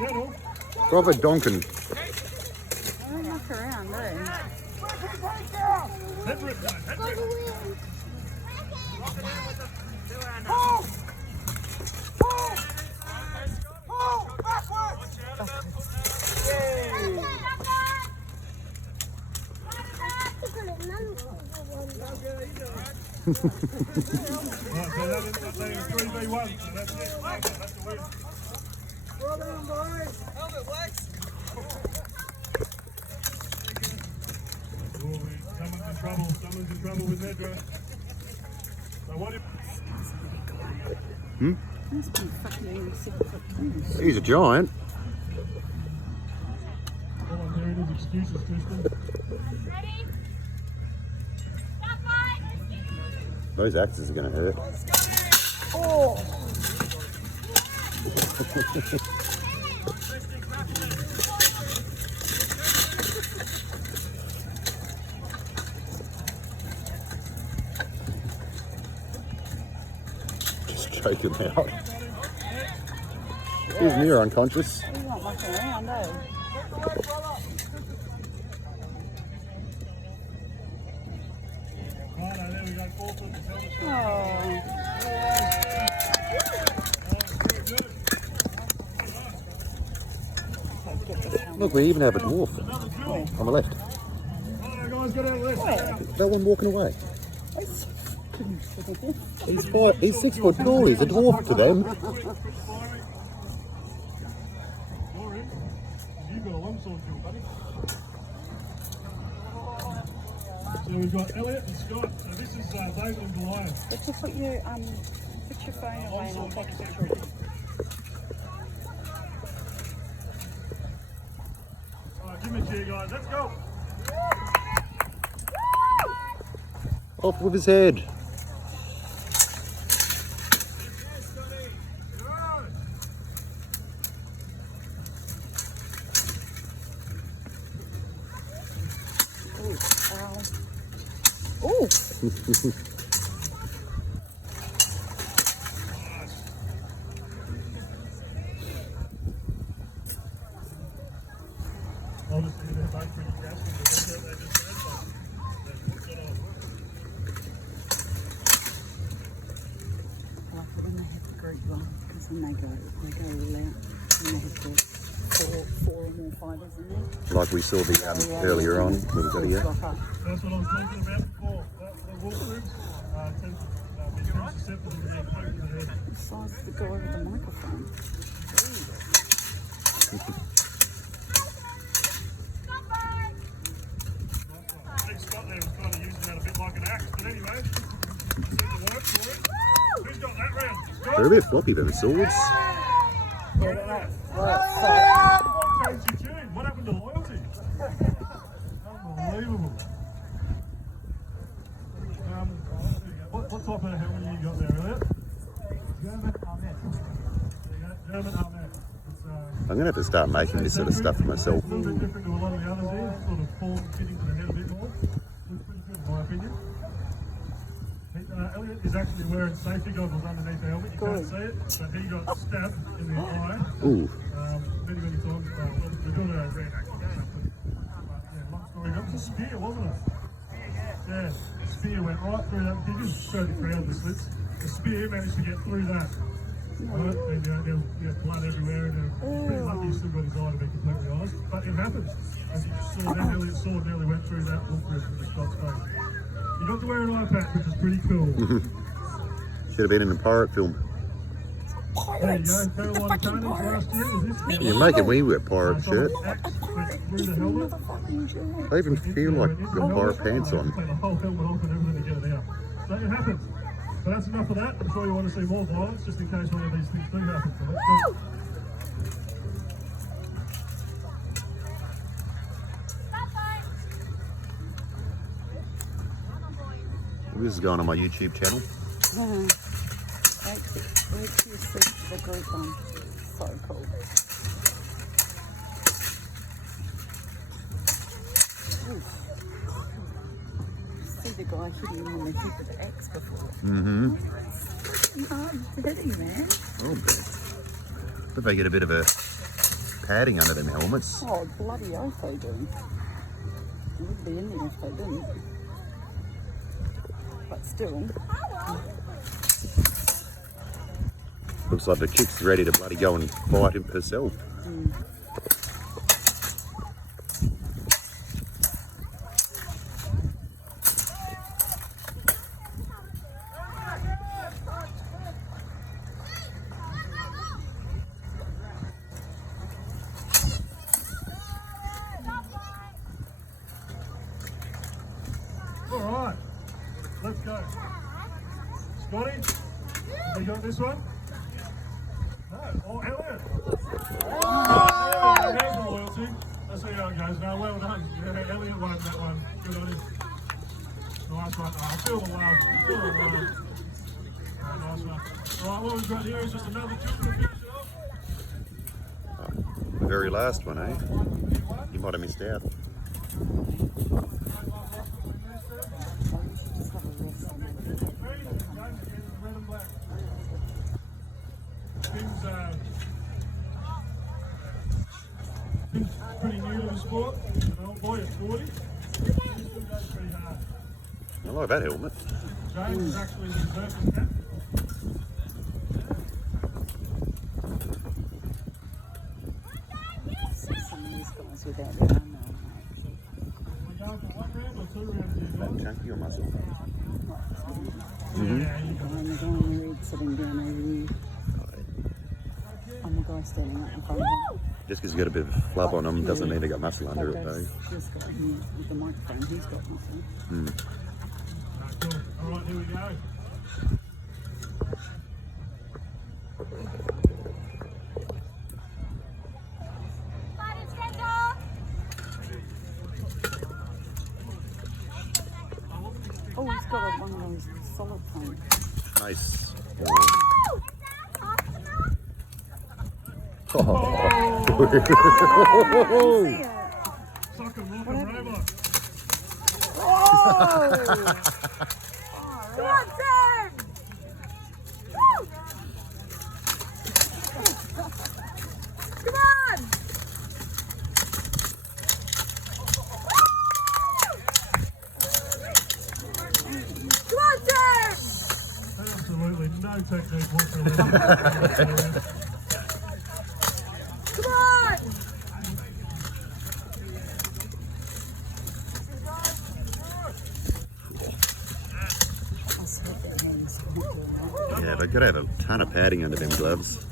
Brother Donkin. I don't muck around, do you? Right, so that's a 3v1, so that's it. That's the win. Well done, boys. Helmet, Lex. Someone's in trouble with Nedra. So what if... Must be fucking 6 foot 2. He's a giant. All I'm hearing is excuses, Tristan. Ready? Stop fight! Those axes are going to hurt. Oh! Just choke him out. He's near unconscious. He's not mucking around, eh? Oh. Look, we even have a dwarf on the left. That one walking away. He's 6 foot tall. He's a dwarf to them. So we've got Elliot and Scott. So this is David and Goliath. But you put your phone away and I'll take a picture of it. Alright, give me a cheer, guys. Let's go. Off with his head. Oh! Obviously, they're both pretty grasping, but that's what they just said. I like it when they have the group one, because then they go all out. And they have the four or more fighters in there. Like we saw the earlier on when we got here. That's what I was talking about before. The wolf groups tend to be very susceptible to their poke in the head. The size of the guy with the microphone. I think Scott there was kind of using that a bit like an axe, but anyway, it seemed to work for it. Who's got that round? Scott? They're a bit floppy, but the swords. Changed your tune. What happened to loyalty? Unbelievable. What type of helmet you got there, Elliot? German Armet. German Armet. I'm going to have to start making this sort of stuff for myself. A little bit different to a lot of the others here. Sort of form fitting to the head a bit more. Looks pretty good in my opinion. Elliot is actually wearing safety goggles underneath the helmet. You can't see it, but he got stabbed in the eye. Ooh. Many times. We got a reenactment or something. But yeah, long story. It was a spear, wasn't it? Yeah, the spear went right through that. He just showed the crowd the slits. The spear managed to get through that. Right? And there was blood everywhere, and pretty lucky he still got his eye to be completely honest. But it happens. As you just saw, then Elliot's sword nearly went through that wolf rib from the Scott's face. You got to wear an eye patch, which is pretty cool. Should have been in a pirate film. There you go. Carolina Carnage last year was this. You're making me wear a pirate shirt. Axe went through the helmet. I even feel like I've got pirate pants on. Take the whole helmet off and everything to get it out. So it happens. So that's enough of that. I'm sure you want to see more violence just in case one of these things do happen. So let's go. This is going on my YouTube channel. Wait till you see the group one. So cool. See the guy hitting him on the head with the axe before. Mm-hmm. Hard hitting, man. Oh, but they get a bit of a padding under them helmets. Oh, bloody oath they do. It would be in there if they didn't. But still. Looks like the chick's ready to bloody go and fight him herself. Alright, let's go. Scotty, have you got this one? No. Oh, Elliot. Oh, there's the loyalty. Let's see how it goes now. Well done. Yeah, Elliot won that one. Good on him. Nice one. Oh, I feel the love. Feel the love. Right, nice one. Alright, what we've got here is just another two to finish it off. The very last one, eh? You might have missed out. Finn's pretty new to the sport. An old boy at 40. He still goes pretty hard. I like that helmet. James is actually the surface captain. Some of these guys without their arm on. We're going for 1 round or 2 rounds here, guys? Chunky or muscle? Yeah, you got And the guy in the red sitting down over here. And the guy standing up in front of him. Just because he's got a bit of flub on him doesn't mean they got muscle under it though. This guy here with the microphone, he's got muscle. Cool. All right, here we go. Oh, he's got one of those solid things. Nice. Suck and rock and robot. Oh! Come on, Sam! Woo! Come on! Come on, Sam! Absolutely no technique whatsoever. Come on! Yeah, they've got to have a ton of padding under them gloves.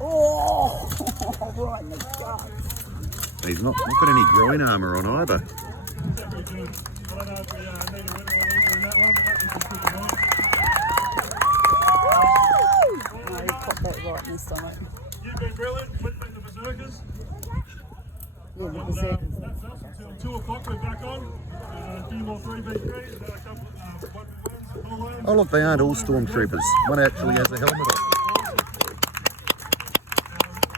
Oh! Right in the gut. He's not got any groin armour on either. Very good. I don't know if we need a winner or loser in that one, but that was pretty good. No, he popped that right in the stomach. You've been brilliant. Put back the berserkers. Yeah, And, the berserkers. that's us until 2 o'clock. We're back on. A few more 3v3s, and then a couple of 1v1s, follow-ons. Oh look, they aren't all stormtroopers. One actually has a helmet on.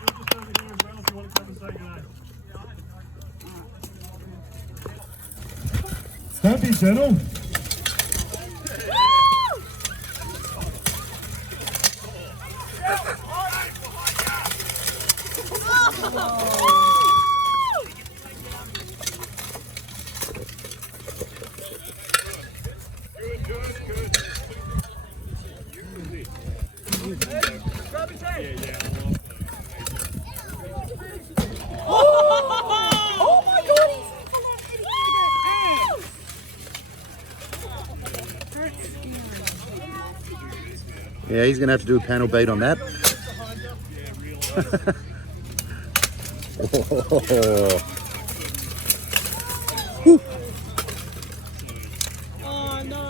We're just over here as well if you want to come and say good day. Don't be gentle. Oh my god, he's Yeah, he's going to have to do a panel beat on that. Oh no.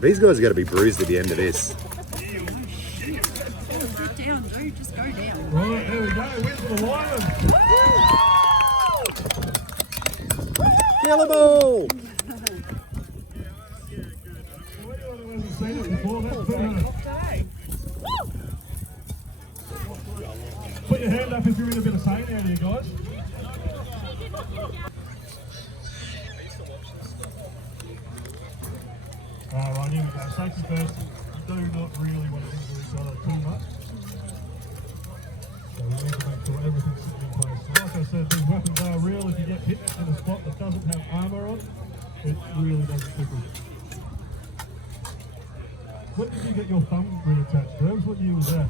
These guys are going to be bruised at the end of this. Sit down, dude. Just go down. Right, there we go. Wins the Lion. Kill 'em all! Anyone who hasn't seen it before, that's put your hand up if you're in a bit of pain out here, guys. Right, here we go. Safety first. We do not really want to injure each other too much. So we need to make sure everything's sitting in place. Like I said, these weapons are real. If you get hit in a spot that doesn't have armour on, it really doesn't tickle. When did you get your thumb reattached, Herbs? What year was that?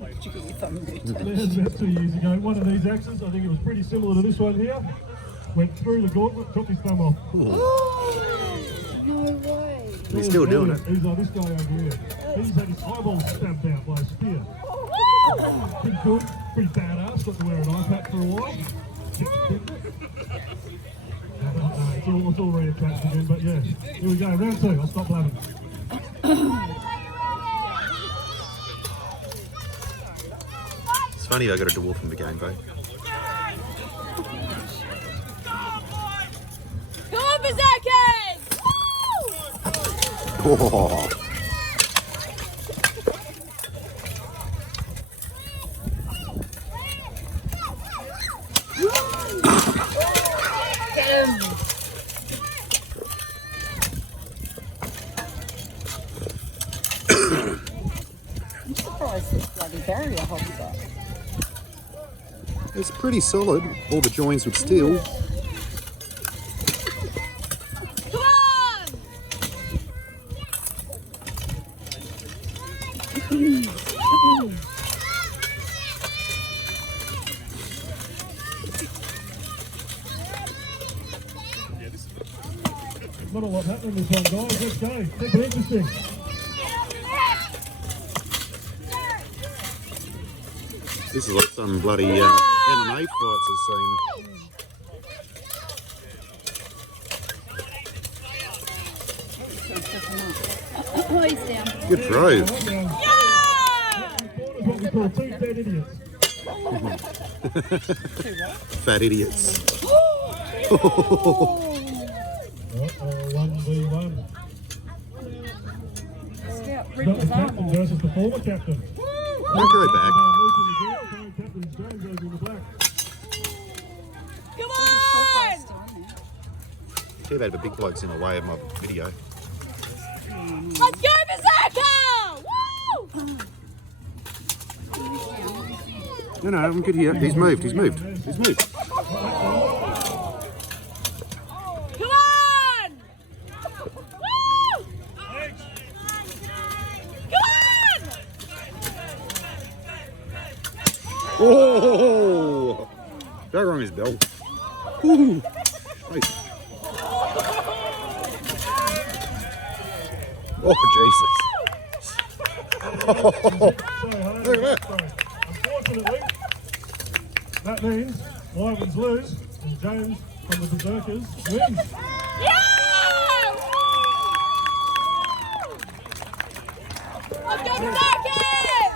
Did you get your thumb reattached? Yeah, it was about 2 years ago. One of these axes, I think it was pretty similar to this one here, went through the gauntlet, took his thumb off. No way. He's still doing it. He's like this guy over here. He's had his eyeballs stabbed out by a spear. Pretty good, pretty badass. Got to wear an eye patch for a while. It's all reattached again, but yeah. Here we go, round 2. I'll stop blabbing. It's funny I got a dwarf in the game, though. Go on, Berserkers! Woo! Oh. I'm surprised this bloody barrier holds up. It's pretty solid. All the joins with steel. Come on! Not a lot happening this one, guys. Let's go. Keep it interesting. This is like some bloody MMA fights I've seen. Oh, he's down. Good throw. What we call 2 fat idiots. Fat idiots. Uh-oh, 1v1. Scout, Got rip the his arm captain off. versus the former captain. I'll go back. Captain Jones over in the black. Come Short on! guy's still in there. Too bad the big bloke's in the way of my video. Let's go, Berserker! Woo! No, I'm good here. He's moved. He's moved. He's moved. Come on! Woo! Come on! Oh! Go wrong his bell. Ooh. Nice. Oh, Jesus. Look at that. Unfortunately, that means Lyman's lose and James from the Berserkers wins. Yeah! Let's go, Berserkers!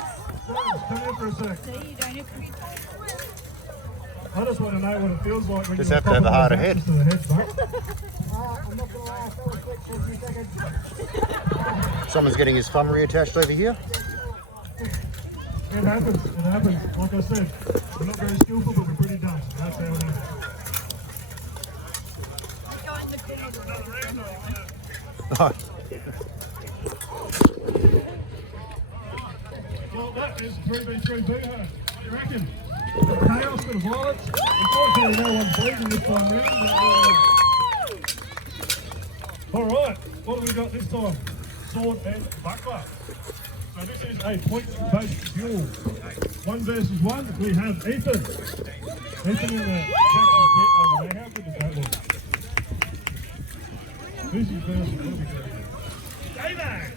James, come here for a sec. See, you don't have to be... I just want to know what it feels like when Just you're have to have a harder head. head. To the head, mate. Someone's getting his thumb reattached over here. It happens. It happens. Like I said, we're not very skillful, but we're pretty dumb. That's how it happens. Well, that is 3v3 boo-ho. What do you reckon? Chaos, bit of violence. Unfortunately, no one's bleeding this time round. Alright, what have we got this time? Sword and buckler. So this is a point-based duel. 1 versus 1, we have Ethan. Ethan in the Jackson pit over there. How good does that look? Who's your first? What have we got here? Dayback!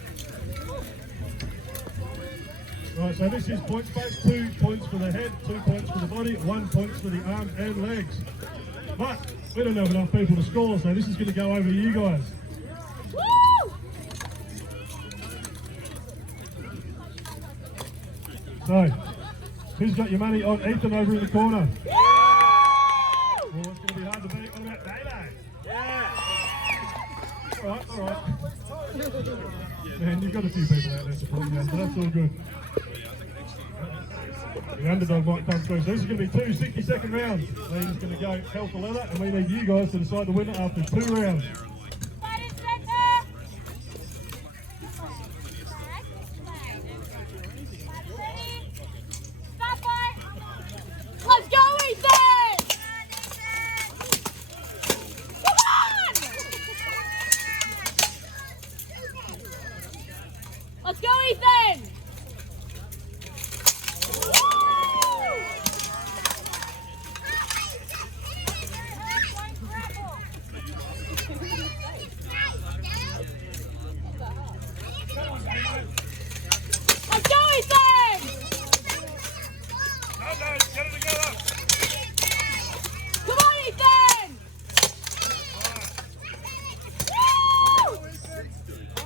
Right, so this is points based, 2 points for the head, 2 points for the body, 1 point for the arms and legs. But we don't have enough people to score, so this is going to go over to you guys. Woo! So, who's got your money on Ethan over in the corner? Woo! Well, it's going to be hard to beat. What about Day-Day? Yeah! Alright. Man, you've got a few people out there supporting you, but that's all good. The underdog might come through. So this is going to be 2 60-second rounds. So you're just going to go hell for leather, and we need you guys to decide the winner after 2 rounds. Fight Inspector!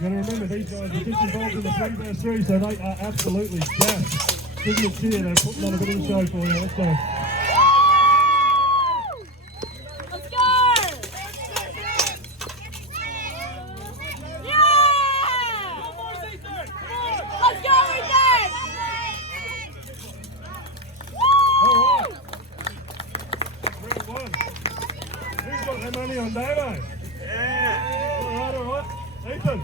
got to remember these guys are just involved in the 3 vs 3, so they are absolutely gassed. Give them a cheer, they're putting on a bit of a show for you. Let's go. Let's go! Yeah! Let's go, Ethan! All right. Round 1. Who's got their money on Davo? Yeah. All right. Ethan.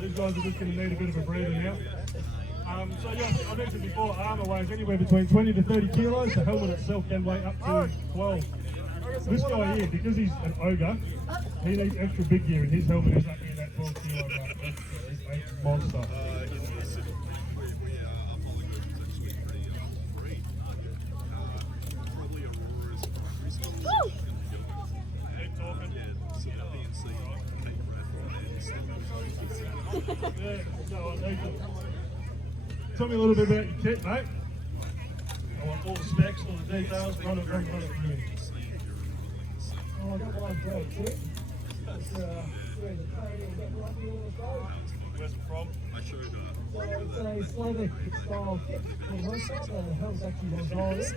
These guys are just going to need a bit of a breather now. So yeah, I mentioned before, armour weighs anywhere between 20 to 30 kilos. The helmet itself can weigh up to 12. This guy here, because he's an ogre, he needs extra big gear, and his helmet is up near that 12 kilo mark. He's a monster. Yeah, so tell me a little bit about your kit, mate. I want all the specs, all the details, run it through me. Oh, I got one great kit. It's Where's it from? it's a Slavic style kit for the most part. The helm's actually Mongolian.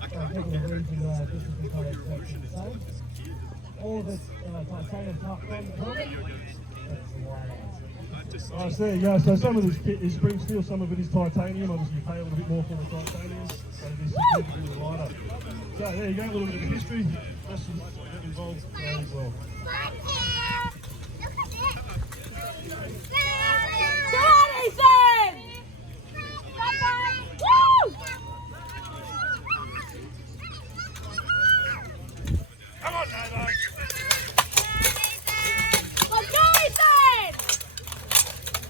People are region different colours exactly the same. All of it's titanium top from the helmet. That's the wide eyes. Oh, so there you go. So some of this kit is spring steel, some of it is titanium. Obviously you pay a little bit more for the titanium, but it is significantly lighter. So there you go, a little bit of history. Lessons get involved as well. Come on, Ethan! Woo! Come on, Davo. Let's go, Ethan!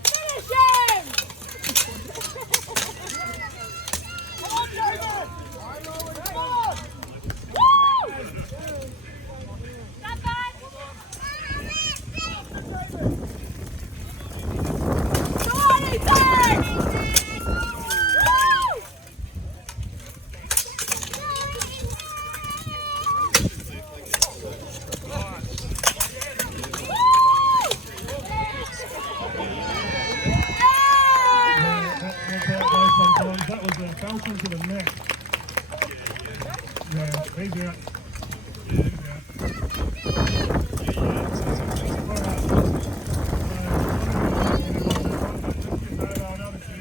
Finish him! Come on, Jordan! Come on! Woo! Got that? Come on, Ethan! Woo! Sometimes that was a falcon to the neck. Yeah, he's out.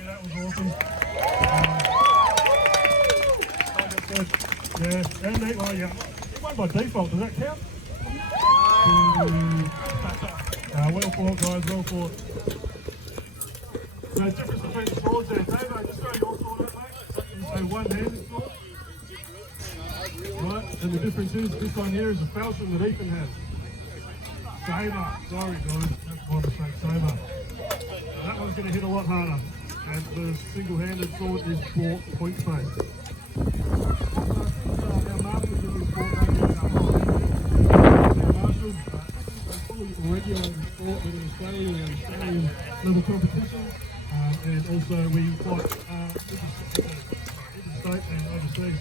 That was awesome. Yeah, and they, well, yeah. He won by default, does that count? Well fought, guys, well fought. The difference between the swords there, Davo, just throw your sword out, mate. It's a one-handed sword. Right, and the difference is this one here is a falchion that Ethan has. Saber. Sorry, guys, that's my mistake, saber. That one's going to hit a lot harder, and the single-handed sword is for point-based. Our masters in this sport don't get our masters are fully regulated sport with an Australian level competitions. And also we fight interstate and overseas.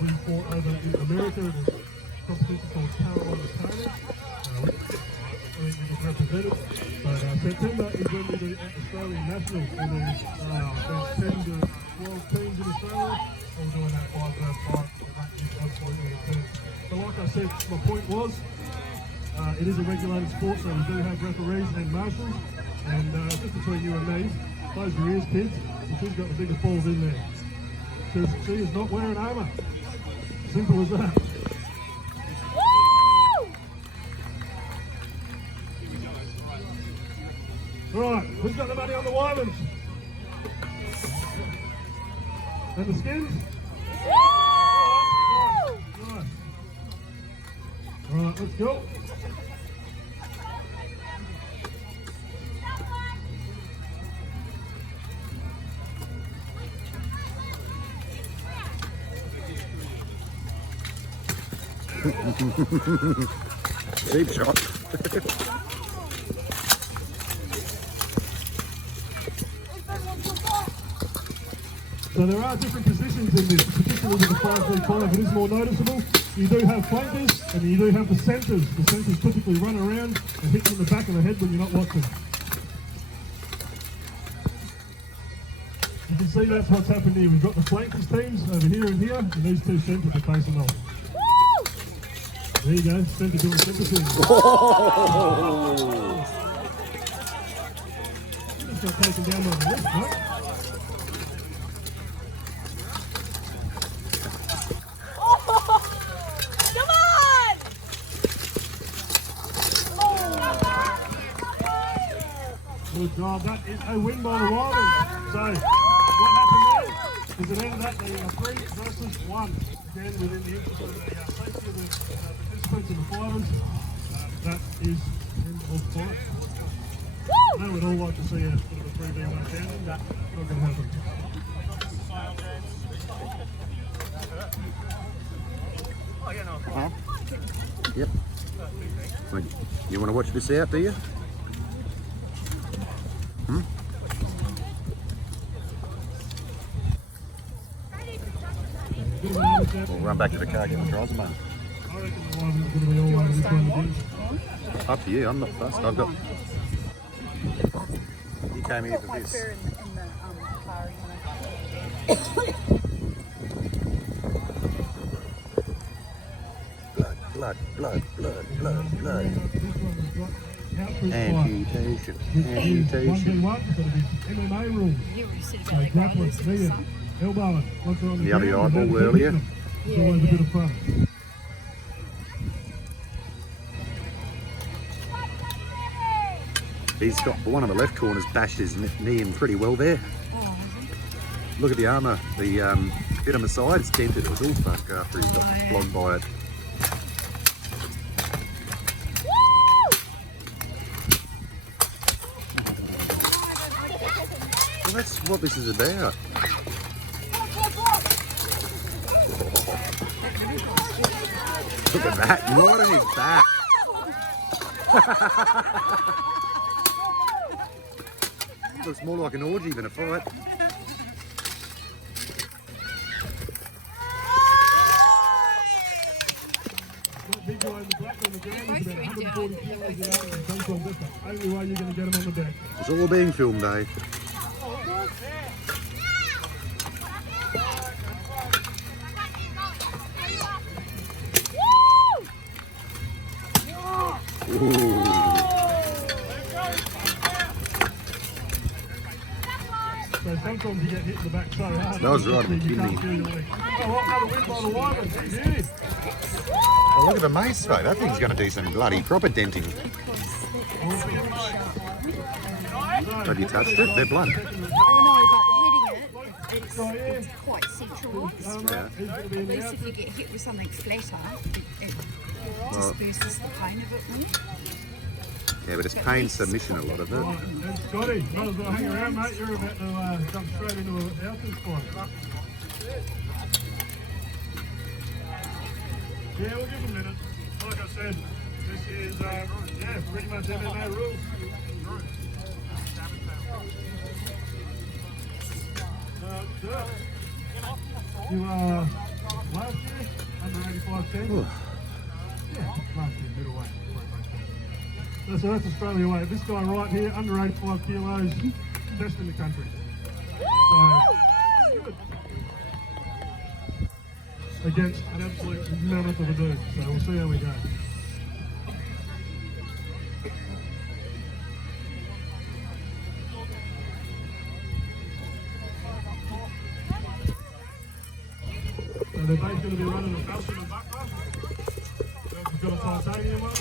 We fought over in America in a competition called Carolina Taylor. We was represented. But September is when we do Australian Nationals. And there's about 10 to 12 teams in Australia. All doing that 5v5. That is absolutely intense. But like I said, my point was, it is a regulated sport, so we do have referees and marshals. And just between you and me, close your ears, kids, and she's got the biggest balls in there. Because she is not wearing armour. Simple as that. Right, who's got the money on the Wyverns? And the skins? Right. Right, let's go. Deep shot. So there are different positions in this, particularly with the 5v5, it is more noticeable. You do have flankers and you do have the centres. The centres typically run around and hit you in the back of the head when you're not watching. You can see that's what's happened here. We've got the flankers teams over here and here, and these two centres are facing off. There you go, centre doing centre things. Just got taken down by the wrist, mate. Come on! Good job. That is a win by the Riders. So, what happened there is it ended up being a 3 versus 1. Again, within the interest of the safety of the participants and the fighters, that is end of fight. I know we'd all like to see a bit of a 3v1 standing, but not going to happen. Huh? Yep. Well, you want to watch this out, do you? Hmm? We'll run back to the car, get the driver's mate. I reckon the Riders are going to be all over this one again. Up to you, I'm not fussed. I've got. You came here for Quite this. fair in the car, Blood, blood, blood, blood, blood. Amputation. Amputation. Amputation. 1v1, so it'll be MMA rules. You already said So about that grappling, guy. kneeing, elbowing. Once they're on the The other ground, eyeball they're earlier. hitting them. It's always a bit of fun. He's got one of the left corners bashed his knee in pretty well there. Look at the armour. The bit on the side, it's dented. It was all fucked after he got flogged by it. Well, that's what this is about. Look at that, right on his back. Looks more like an orgy than a fight. That big guy in the black on the ground is about 140 kilos in weight and comes from this one. Only way you're going to get him on the deck. It's all being filmed, Dave. Ooh. So sometimes you get hit in the back so hard. That was right in the you can't kidney. feel your leg. Oh, what kind of win by the Wyverns? Beauty. Oh, look at the mace, mate. That thing's going to do some bloody proper denting. Have you touched it? They're blunt. Oh no, but hitting it's quite centralised. Yeah. Whereas if you get hit with something flatter, it disperses the pain of it, wouldn't it? Yeah, but it's pain submission, a lot of it. And Scotty, might as well hang around, mate. You're about to jump straight into an outfit spot. Yeah, we'll give him a minute. Like I said, this is, pretty much MMA rules. You last year, under 85 cents. Yeah, last year, middleweight. So that's Australia weight. This guy right here, under 85 kilos, best in the country. So, good. Against an absolute mammoth of a dude. So we'll see how we go. So they're both going to be running a Falcon and buckler. So if you've got a titanium one.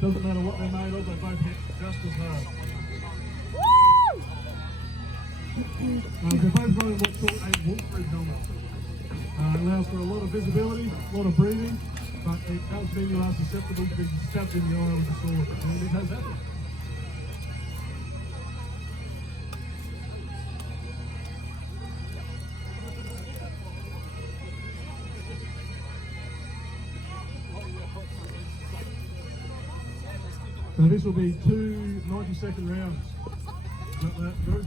Doesn't matter what they're made of, they both hit just as hard. They're both running what's called a wolf-proof helmet. It allows for a lot of visibility, a lot of breathing, but it does mean you are susceptible to being stabbed in the eye with a sword, and it has happened. So So this will be 2 90-second rounds. Got that, Drew?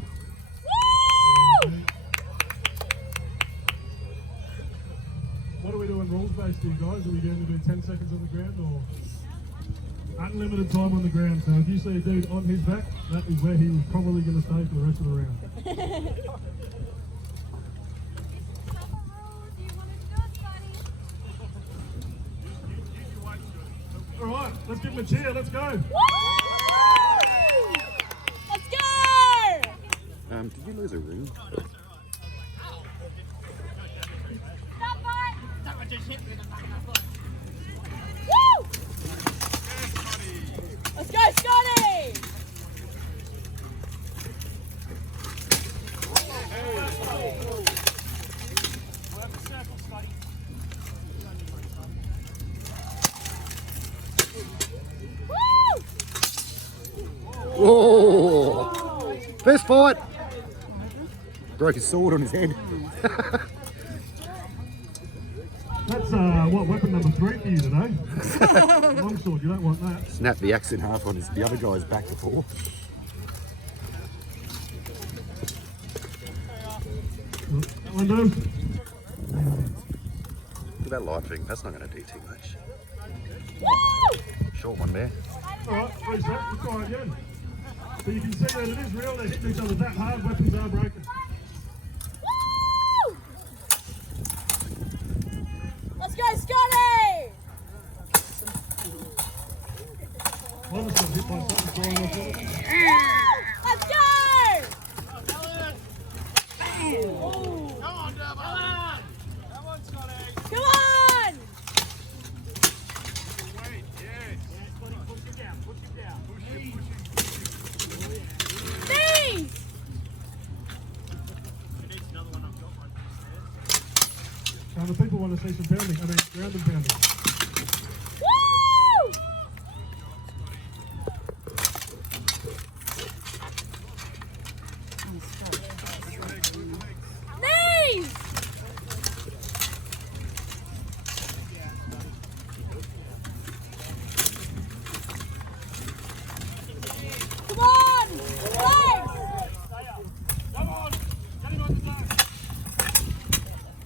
Woo! What are we doing rules based here, guys? Are we going to do 10 seconds on the ground or unlimited time on the ground? So if you see a dude on his back, that is where he was probably going to stay for the rest of the round. All right, let's give him a cheer. Let's go. Woo! Let's go! Did you lose a ring? Stop it! Woo! Let's go, Scotty! Woo! Whoa! First fight! Broke his sword on his head. That's what, weapon number 3 for you today? Longsword, you don't want that. Snapped the axe in half on the other guy's back before. That one do? Look at that light thing. That's not going to do too much. Woo! Short one there. Alright, reset, let's try again. So you can see that it is real, they're hitting each other that hard, weapons are broken. Woo! Let's go, Scotty! One of them hit by something flying off of it. Let's go! Come on! Knees! Now the people want to see some pounding, I mean ground and pounding. Woo! Knees! Come on! Legs!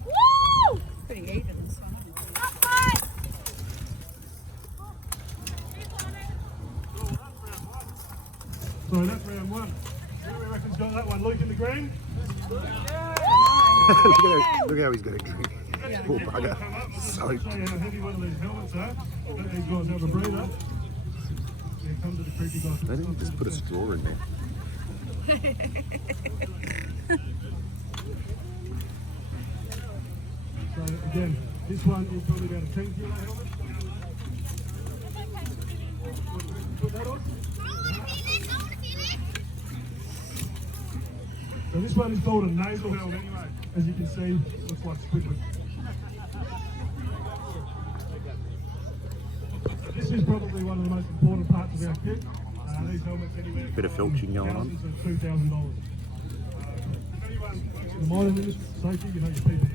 Woo! Pretty even this one. Up high! So that's round 1. Who reckon's got that one? Luke in the green? Look how he's got a drink. Poor bugger. Soaked. Show you how heavy one of these helmets are. Let these guys have a breather. Here comes the creepy guy. I think you just put a straw in there. So again, this one is probably about a 10 kilo helmet. Put that on. So this one is called a nasal helmet anyway. As you can see, looks like Squidward. This is probably one of the most important parts of our kit. These helmets anywhere. Bit of filching going on. Thousands of $2,000. If anyone works in the mining industry, safety, you know your PPE.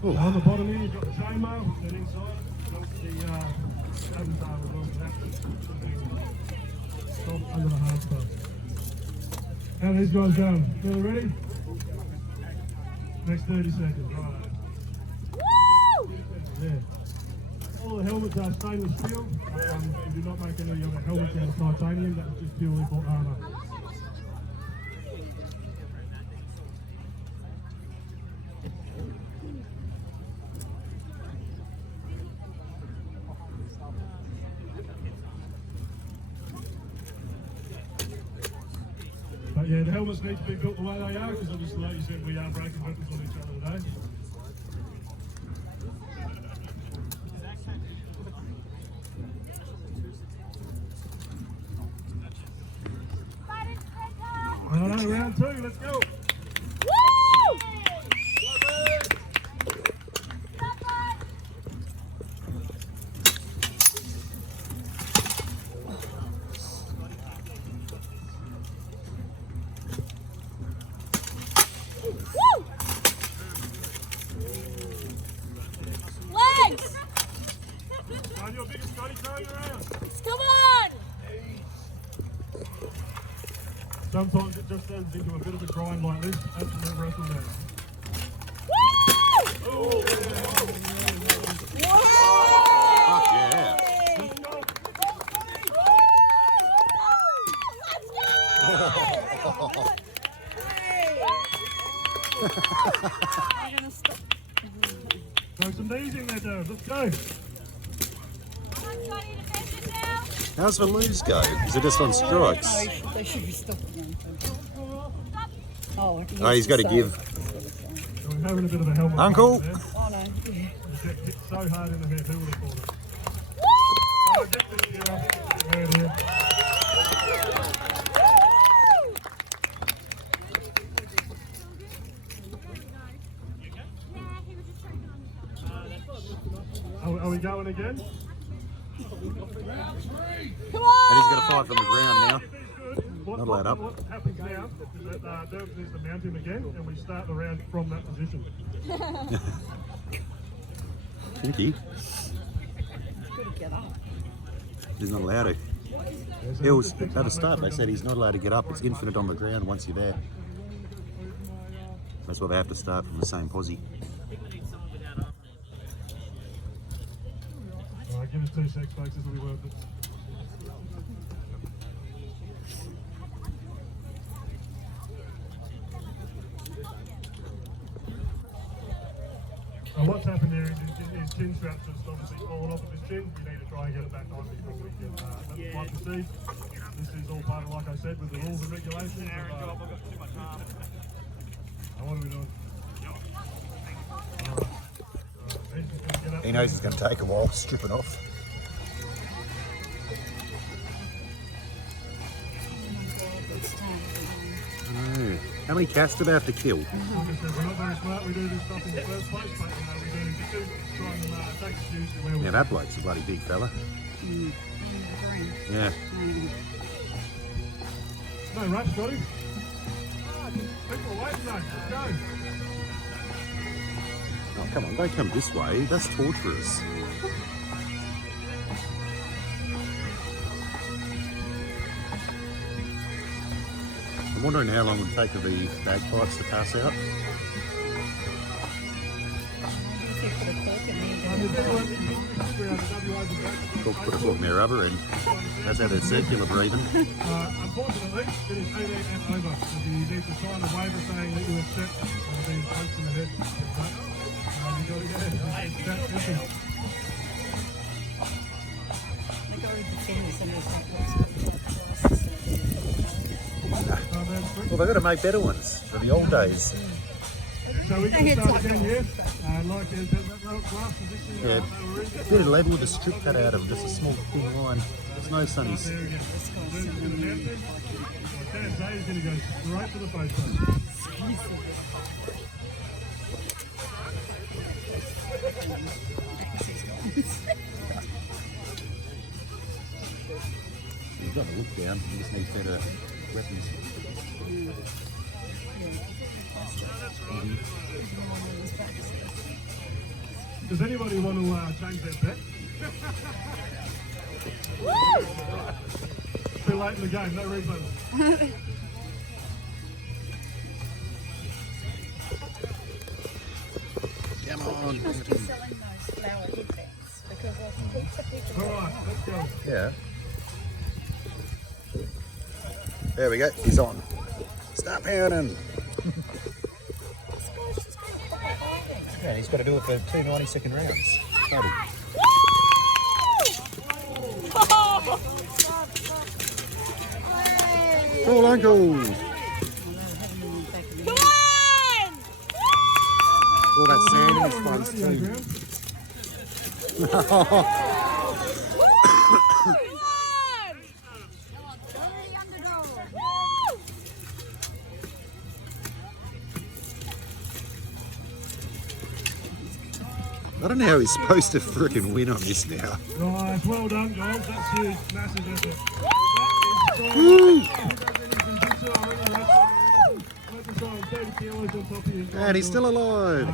On the bottom here, you've got the chainmail, and inside you've got the oven bar as well. Soft under the hard stuff. How are these guys going? Feel ready? Next 30 seconds. Right. Woo! Yeah. All the helmets are stainless steel. We do not make any other helmets out of titanium. That was just purely for armour. But yeah, the helmets need to be built the way they are, because obviously, like you said, we are breaking weapons on each other today. Alright, round 2, let's go. Woo! Woo! Come on! Sometimes it just turns into a bit of a grind like this. Absolute wrestle match. Woo! Fuck yeah. I'm gonna stop. Throw some knees in there, Dave. Let's go. How's the lose go? Is it just on strikes? No, they should be stopping now. Oh, Oh, he's got to give. So we're having a bit of a helmet. Uncle? fight there. Oh no. Yeah. Get hit so hard in the head. Who would have thought it? Oh, get this gear up. There it is. Are we going again? Come And on! he's going to fight from the ground now. What, Not allowed up. What happens now is that Derbs needs to mount him again, and we start the round from that position. Pinky. Gotta get up. He's not allowed to. He was, at the start they said he's not allowed to get up. It's infinite on the ground once you're there. That's why they have to start from the same posse. All right, give us 2 secs, folks. This will be worth it. And what's happened there is his chin strap's just obviously fallen off of his chin. We need to try and get it back on before we can let the fight proceed. This is all part of, like I said, with the rules and regulations. What are we doing? He knows it's going to take a while stripping off. Oh, how many cats do they have to kill? Like I said, we're not very smart. We do this stuff in the first place, but we do try and take excuse to where we Yeah, that bloke's a bloody big fella. Green. Yeah. No rush, got him. People away from us. Let's go. Oh, come on, don't come this way. That's torturous. I'm wondering how long it would take for the bagpipes to pass out. Put a foot in their rubber and that's how they're circular breathing. Unfortunately, it is 18 and over. So you need to sign a waiver saying that you accept being punched in the head. You got to get that listen. Well, they've got to make better ones for the old days. So we're going to start again here. Like that last position. Yeah, a bit of level with a strip cut out of just a small thin line. There's no sunnies. There we go. He's going to mount him. He's going to go straight to the face plate. You've got to look down. You just need better weapons. Does anybody want to change their bet? Too late in the game, no refund. Come on. You must be selling those flower headbands because I can heaps of people. Alright, let's go. Yeah. There we go. He's on. Stop pounding. Yeah, he's got to do it for 2 90-second rounds. Total. Cool, Uncle. Come on! All that sand in his face too. Come on! I don't know how he's supposed to frickin' win on this now. Right, well done, guys. That's huge. Massive effort. And he's still alive.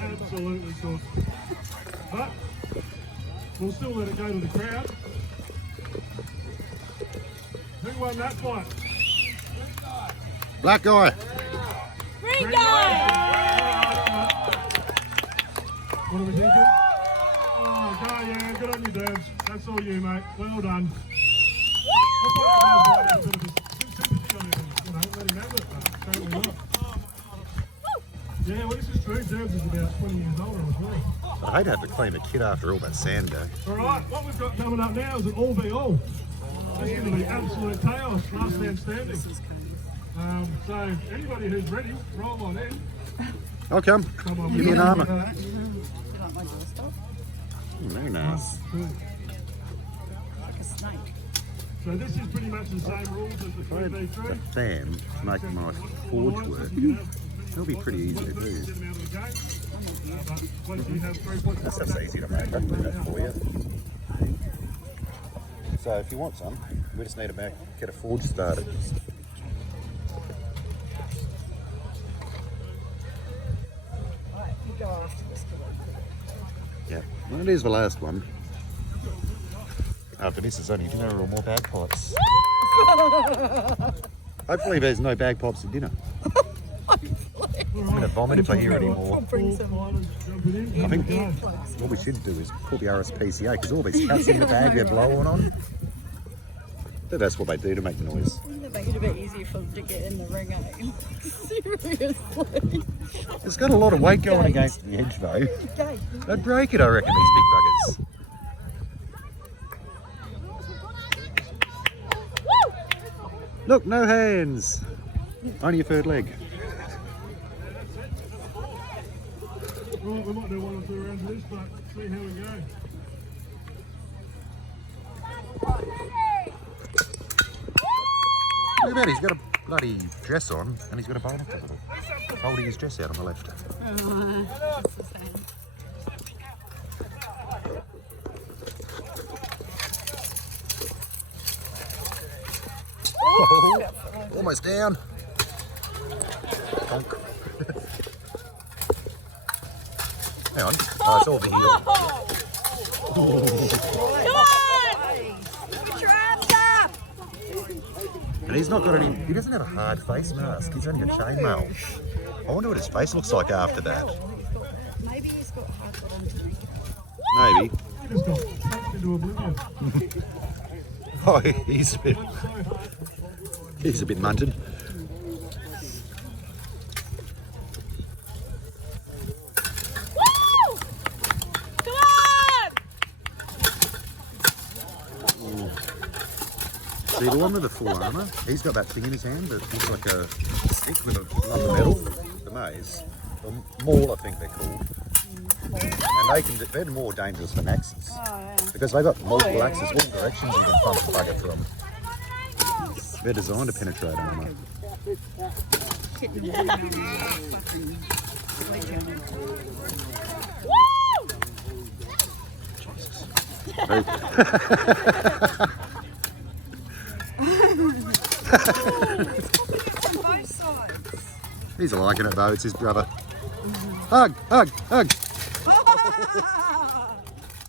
Absolutely good. But We'll still let it go to the crowd. Who won that fight? Black guy. Green guy! What are we thinking? Oh, go, yeah, good on you, Debs. That's all you, mate. Well done. I thought you guys might have a bit of sympathy on him, you know, let him have it, but apparently not. Yeah, well, this is true. Debs is about 20 years older as well. I'd hate to have to clean a kid after all that sand day. All right, what we've got coming up now is an all-v-all. It's going to be absolute chaos, last man standing. So, anybody who's ready, roll on in. I'll come. Come on, Give me an armour. You like my doorstop? Very nice. Like a snake. So this is pretty much the same rules as the If I had 3v3. the fan to make my forge work, it'll be pretty easy to do. That stuff's easy to make. I can do that for you. So if you want some, we just need to get a forge started. Alright, you go after this. Yeah, well, it is the last one. After this is only dinner or more bagpipes. Hopefully there's no bagpipes at dinner. I'm going to vomit if I hear any more. Bring some I think what we should do is call the RSPCA because all these cats in the bag they're blowing on. But that's what they do to make noise. Wouldn't it make it a bit easier for them to get in the ring, eh? Seriously. It's got a lot of weight going against the edge though. Okay. They'd break it, I reckon, these big buggers. Look, no hands. Only a third leg. Right, we might do 1 or 2 rounds of this, but see how we go. Look at that, he's got a bloody dress on and he's got a bone up of it. Holding his dress out on the left. Oh, almost down. Donk. Hang on. Oh, it's over here. Come on! Put your arms up! And he's not got any, he doesn't have a hard face mask, he's only a chainmail. I wonder what his face looks like after that. Maybe he's got hard got underneath. Maybe. He just got sucked into oblivion. Oh, he's a bit munted. Woo! Come on! See, the one with the full armour, he's got that thing in his hand that looks like a stick with a lump of metal. The maze. Or maul, I think they're called. And they're more dangerous than axes. Because they've got multiple axes, all directions you can pump the bugger from. They're designed to penetrate armour. Woo! Both sides. He's liking it though, it's his brother. Hug, hug, hug.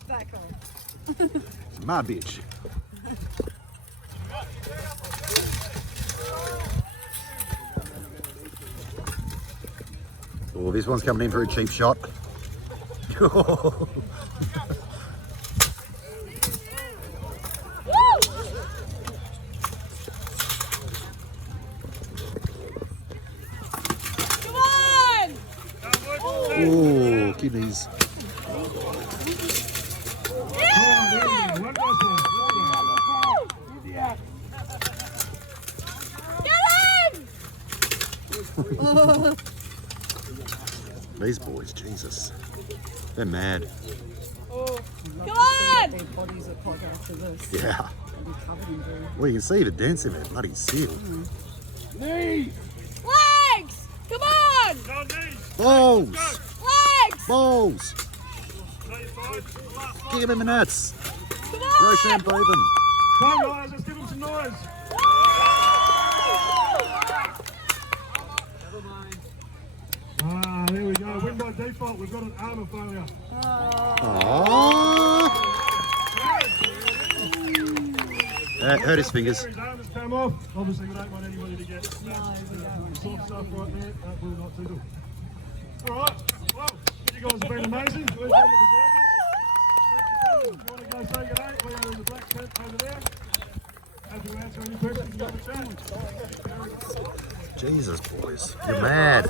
Back off. It's my bitch. Oh, this one's coming in for a cheap shot. Come on! Oh, kidneys. Yeah! One last one. Get him! These boys, Jesus. They're mad. Come on! Their bodies are quite after this. Yeah. They'll be covered in blue. Well, you can see the dents in their bloody seal. Legs! Come on! Go on, knees. Balls! Legs! Balls! Knees side. Kick them in the nuts. Come Grow on! shampoo them. Come on, guys, let's give them some noise. Ah, there we go. Win by default. We've got an armour failure. Aww. hurt his fingers. His arm has come off. Obviously, we don't want anybody to get soft stuff right there. That will not do. All right. Well, you guys have been amazing. Where's all the berserkers? If you want to go say good day, we are in the black tent over there. Happy to answer any questions you want to chat. Jesus, boys, you're mad.